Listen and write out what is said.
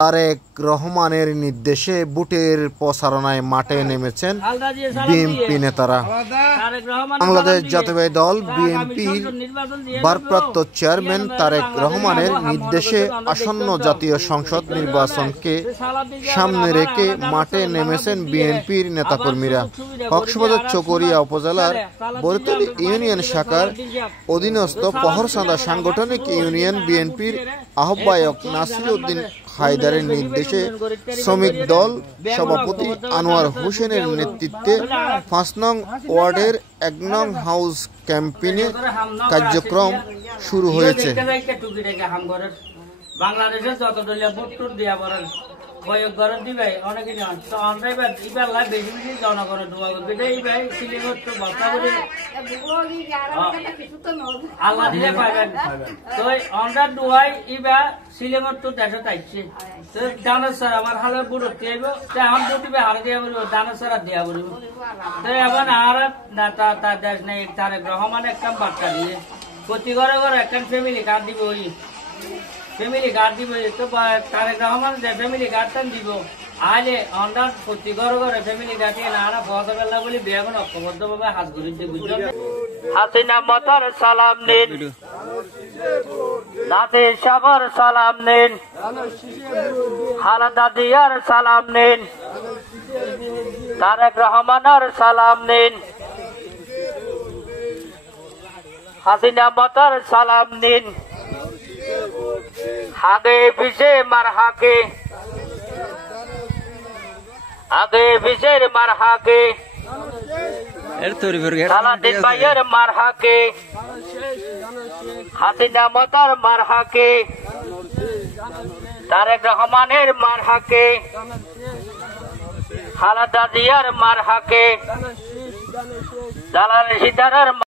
তারেক রহমানের নির্দেশে ভোটের প্রচারণায় মাঠে নেমেছেন বিএনপি নেতারা। বাংলাদেশ জাতীয়তাবাদী দল বিএনপির ভারপ্রাপ্ত চেয়ারম্যান তারেক রহমানের নির্দেশে আসন্ন জাতীয় সংসদ নির্বাচনকে সামনে রেখে মাঠে নেমেছেন বিএনপির নেতাকর্মীরা। কক্সবাজার চকরিয়া উপজেলার বরতলী ইউনিয়ন শাখার অধীনস্থ পহরচাঁদা সাংগঠনিক ইউনিয়ন বিএনপির আহ্বায়ক নাসির উদ্দিন হায়দারের নির্দেশে শ্রমিক দল সভাপতি আনোয়ার হোসেনের নেতৃত্বে ৫ নং ওয়ার্ডের ১ নং হাউস ক্যাম্পেইনে কার্যক্রম শুরু হয়েছে। বাংলাদেশের যত দলীয় ভোট দিয়া বলেন বয়ক গরম দিবে অনেকে বেশি বেশি জনগণের দোয়া করবে আল্লাহ দিলে পাইবেন তো অন্ডার দোয়াই ইবা সিলেমর তো দেশে তাইছে তো দানা স্যার আমার হালে বুড়ো দেব এখন তো দিবে হারে দিয়া বলবো দানা স্যার দিয়া বলবো তো এখন আর তা দেশ নেই তারেক রহমান একটা বার্তা দিয়ে প্রতি ঘরে ঘরে একটা ফ্যামিলি কার্ড দিব ফ্যামিলি কার্ড দিব তো তারেক রহমান যে ফ্যামিলি কার্ডটা দিব আলে অন্ডার প্রতি ঘরে ঘরে ফ্যামিলি কার্ড না আনা ফসা বেলা বলি বেগুন ঐক্যবদ্ধ ভাবে হাত ঘুরিতে বুঝলেন। হাসিনা মাতার সালাম নিন, নাসির সাগর সালাম নিন, খালেদা জিয়ার সালাম নিন, তারেক রহমানের সালাম নিন, হাসিনা মাতার সালাম নিন। আগে পিছে মার হাকে, আগে পিছের মার হাকে, সালাদিন ভাইয়ের মার হাকে, হাসিনা মাতার মার হাকে, তারেক রহমানের মার হাকে, খালেদা জিয়ার মার হাকে, জালাল সিদ্দারের